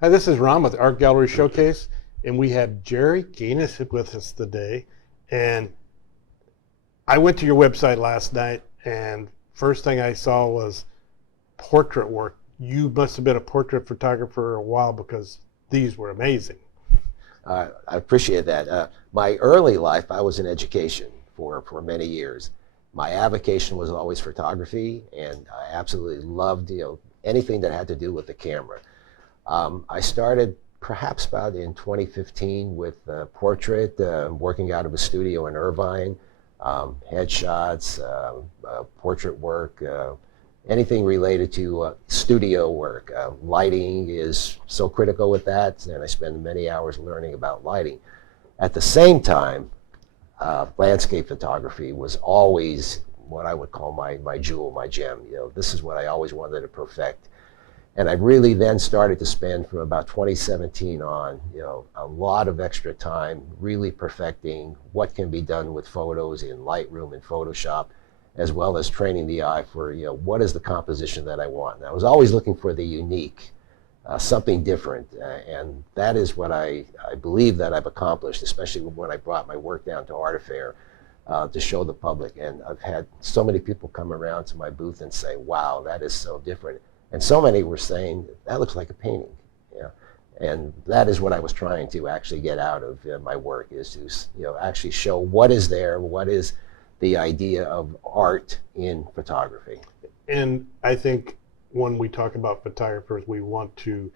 Hi, this is Ron with Art Gallery Showcase, and we have Jerry Ganis with us today. And I went to your website last night, and first thing I saw was portrait work. You must have been a portrait photographer a while because these were amazing. I appreciate that. My early life, I was in education for many years. My avocation was always photography, and I absolutely loved anything that had to do with the camera. I started perhaps about in 2015 with portrait, working out of a studio in Irvine, headshots, portrait work, anything related to studio work. Lighting is so critical with that, and I spend many hours learning about lighting. At the same time, landscape photography was always what I would call my jewel, my gem. This is what I always wanted to perfect. And I really then started to spend from about 2017 on, a lot of extra time really perfecting what can be done with photos in Lightroom and Photoshop, as well as training the eye for, what is the composition that I want. And I was always looking for the unique, something different. And that is what I believe that I've accomplished, especially when I brought my work down to Art Affair to show the public. And I've had so many people come around to my booth and say, wow, that is so different. And so many were saying, that looks like a painting. And that is what I was trying to actually get out of my work, is to actually show what is there, what is the idea of art in photography. And I think when we talk about photographers, the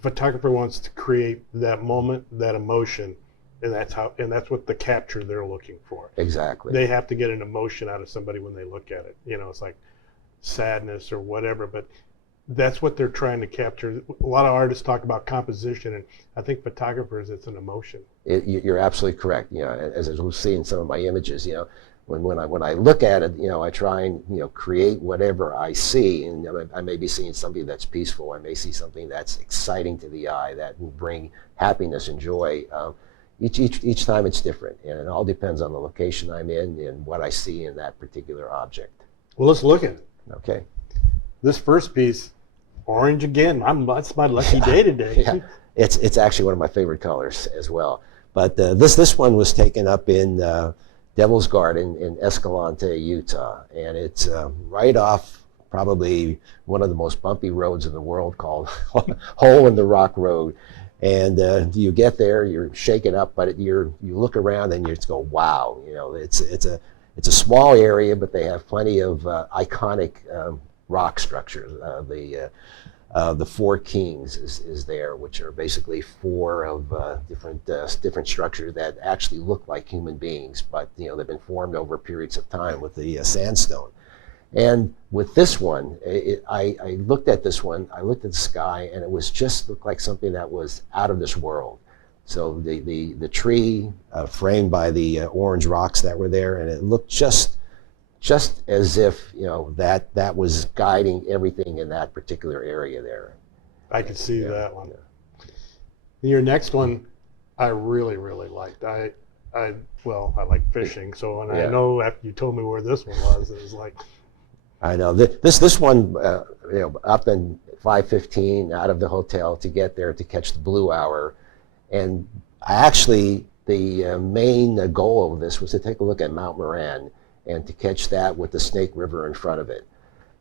photographer wants to create that moment, that emotion, and that's what the capture they're looking for. Exactly. They have to get an emotion out of somebody when they look at it. It's like sadness or whatever, but that's what they're trying to capture. A lot of artists talk about composition, and I think photographers, it's an emotion. You're absolutely correct. As we'll see in some of my images, when I look at it, I try and create whatever I see, and I may be seeing something that's peaceful. I may see something that's exciting to the eye, that will bring happiness and joy. Each time it's different, and it all depends on the location I'm in and what I see in that particular object. Well, let's look at it. Okay. This first piece, orange again. That's my lucky day today. Yeah. It's actually one of my favorite colors as well. But this one was taken up in Devil's Garden in Escalante, Utah, and it's right off probably one of the most bumpy roads in the world, called Hole in the Rock Road. And you get there, you're shaken up, but you look around and you just go, wow. It's a small area, but they have plenty of iconic rock structures. The Four Kings is there, which are basically four of different structures that actually look like human beings, but they've been formed over periods of time with the sandstone. And with this one, I looked at this one, I looked at the sky, and it was just looked like something that was out of this world. So the tree framed by the orange rocks that were there, and it looked just as if that was guiding everything in that particular area there. I could see that one. Yeah. Your next one, I really, really liked. I like fishing, so when I know after you told me where this one was, it was like. I know this one, up in 5:15 out of the hotel to get there to catch the blue hour, and the main goal of this was to take a look at Mount Moran and to catch that with the Snake River in front of it.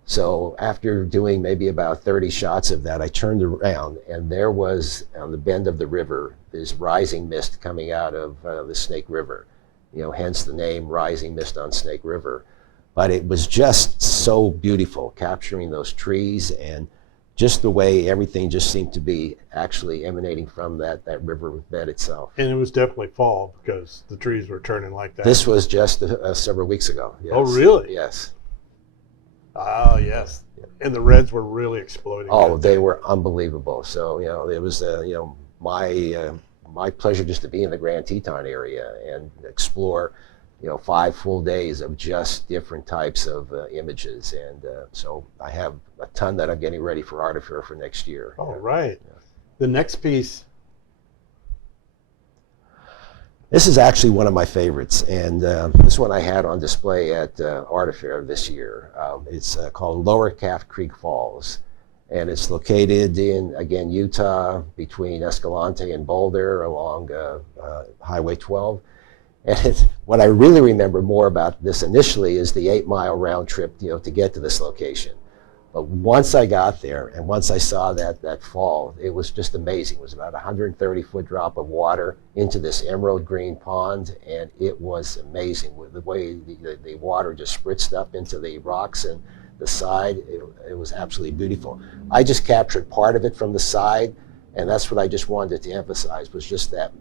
So after doing maybe about 30 shots of that, I turned around, and there was, on the bend of the river, this rising mist coming out of the Snake River. Hence the name Rising Mist on Snake River. But it was just so beautiful, capturing those trees and just the way everything just seemed to be actually emanating from that river bed itself. And it was definitely fall because the trees were turning like that. This was just several weeks ago. Yes. Oh, really? Yes. Oh, yes. And the reds were really exploding. Oh, they were unbelievable. So, it was, my pleasure just to be in the Grand Teton area and explore 5 full days of just different types of images. And so I have a ton that I'm getting ready for Art Affair for next year. Oh, right. Yeah. The next piece. This is actually one of my favorites. And this one I had on display at Art Affair this year. It's called Lower Calf Creek Falls. and it's located in, again, Utah, between Escalante and Boulder along Highway 12. And what I really remember more about this initially is the 8-mile round trip, to get to this location. But once I got there and once I saw that fall, it was just amazing. It was about a 130-foot drop of water into this emerald green pond, and it was amazing with the way the water just spritzed up into the rocks and the side. It was absolutely beautiful. I just captured part of it from the side, and that's what I just wanted to emphasize, was just that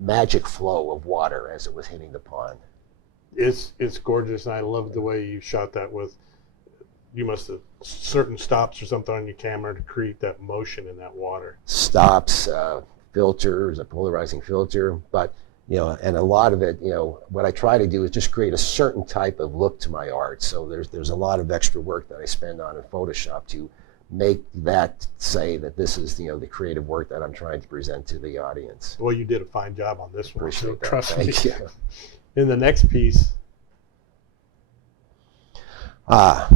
magic flow of water as it was hitting the pond. It's gorgeous, and I love the way you shot that with, you must have certain stops or something on your camera to create that motion in that water. Stops, filters, a polarizing filter, but and a lot of it, what I try to do is just create a certain type of look to my art. So there's a lot of extra work that I spend on in Photoshop to make that say that this is the creative work that I'm trying to present to the audience. Well, you did a fine job on this one. Appreciate that. Trust me. Thank you. In the next piece,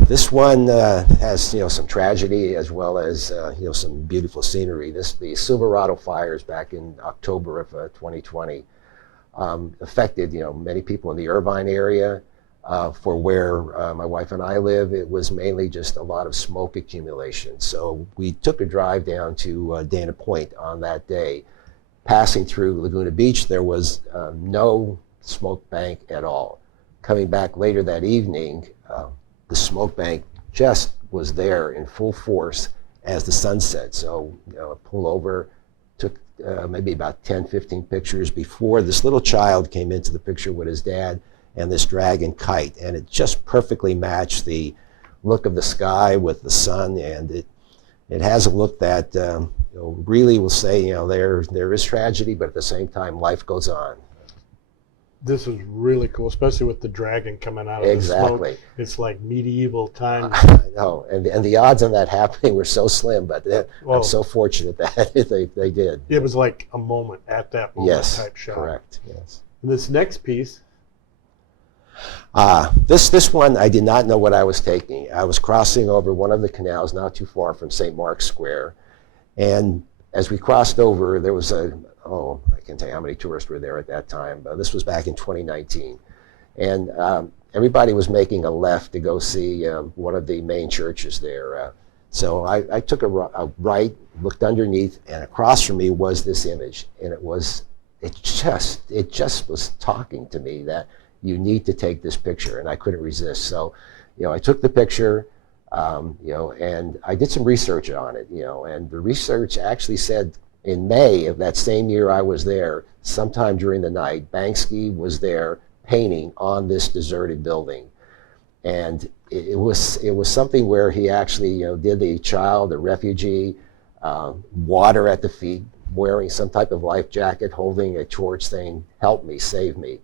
this one has some tragedy as well as some beautiful scenery. The Silverado fires back in October of 2020 affected many people in the Irvine area. For where my wife and I live, it was mainly just a lot of smoke accumulation. So we took a drive down to Dana Point on that day. Passing through Laguna Beach, there was no smoke bank at all. Coming back later that evening, the smoke bank just was there in full force as the sun set. So I pulled over, took maybe about 10, 15 pictures before this little child came into the picture with his dad and this dragon kite, and it just perfectly matched the look of the sky with the sun, and it has a look that really will say there is tragedy, but at the same time life goes on. this is really cool, especially with the dragon coming out of Exactly. the smoke. It's like medieval times. No, and the odds on that happening were so slim, but Well, I'm so fortunate that they did. it was like a moment at that moment Yes, type shot. correct. Yes. And this next piece, This one, I did not know what I was taking. I was crossing over one of the canals not too far from St. Mark's Square. And as we crossed over, there was I can't tell you how many tourists were there at that time. But this was back in 2019. And everybody was making a left to go see one of the main churches there. So I took a right, looked underneath, and across from me was this image. And it just was talking to me that you need to take this picture, and I couldn't resist. So, I took the picture, and I did some research on it, and the research actually said in May of that same year I was there, sometime during the night, Banksy was there painting on this deserted building. And it was something where he actually, did the child, a refugee, water at the feet, wearing some type of life jacket, holding a torch saying, "Help me, save me."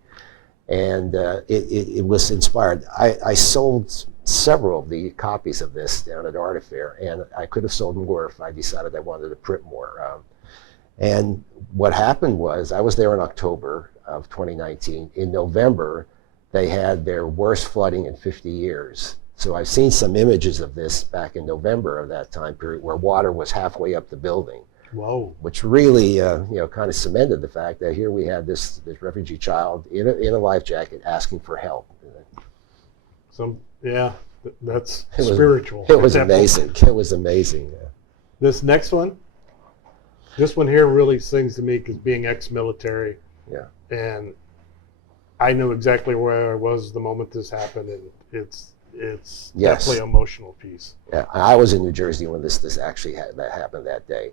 And it was inspired. I sold several of the copies of this down at Art Affair, and I could have sold more if I decided I wanted to print more. And what happened was, I was there in October of 2019. In November, they had their worst flooding in 50 years. So I've seen some images of this back in November of that time period, where water was halfway up the building. whoa. Which really, kind of cemented the fact that here we had this refugee child in a life jacket asking for help. That's It was- spiritual. It was at that moment. amazing. It was amazing. This next one, this one here really sings to me because being ex-military, Yeah. and I knew exactly where I was the moment this happened, and it's Yes. definitely an emotional piece. Yeah, I was in New Jersey when this actually happened that day,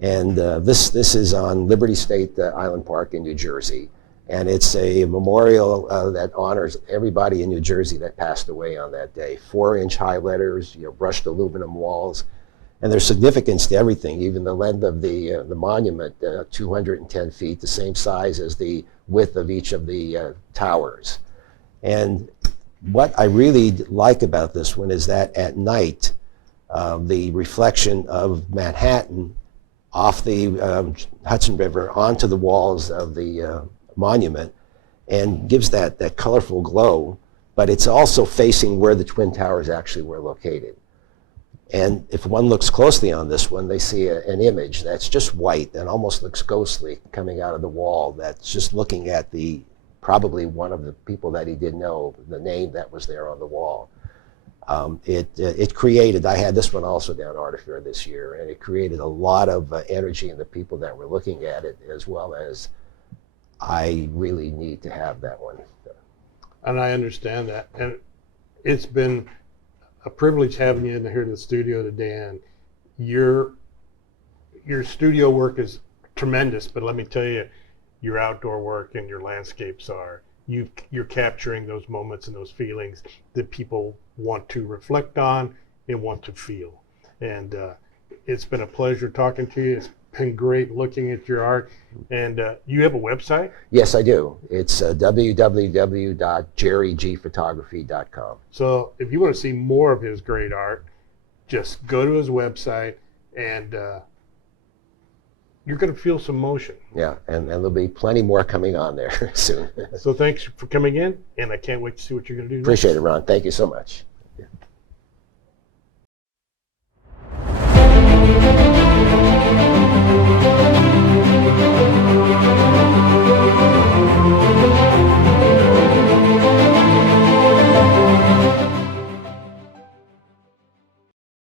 and this is on Liberty State Island Park in New Jersey, and it's a memorial that honors everybody in New Jersey that passed away on that day. 4-inch high letters, brushed aluminum walls, and there's significance to everything. Even the length of the monument, 210 feet, the same size as the width of each of the towers. And what I really like about this one is that at night, the reflection of Manhattan off the Hudson River onto the walls of the monument, and gives that colorful glow, but it's also facing where the Twin Towers actually were located. And if one looks closely on this one, they see an image that's just white and almost looks ghostly coming out of the wall, that's just looking at probably one of the people that he didn't know, the name that was there on the wall. It created, I had this one also down Art Fair this year, and it created a lot of energy in the people that were looking at it, as well as I really need to have that one. And I understand that. And it's been a privilege having you in here in the studio today. And your studio work is tremendous, but let me tell you, your outdoor work and your landscapes you're capturing those moments and those feelings that people want to reflect on and want to feel. And it's been a pleasure talking to you. It's been great looking at your art. And you have a website? Yes, I do. It's www.jerrygphotography.com. So if you want to see more of his great art, just go to his website, and you're going to feel some motion. Yeah, and there'll be plenty more coming on there soon. So thanks for coming in, and I can't wait to see what you're going to do next. Appreciate it, Ron. Thank you so much.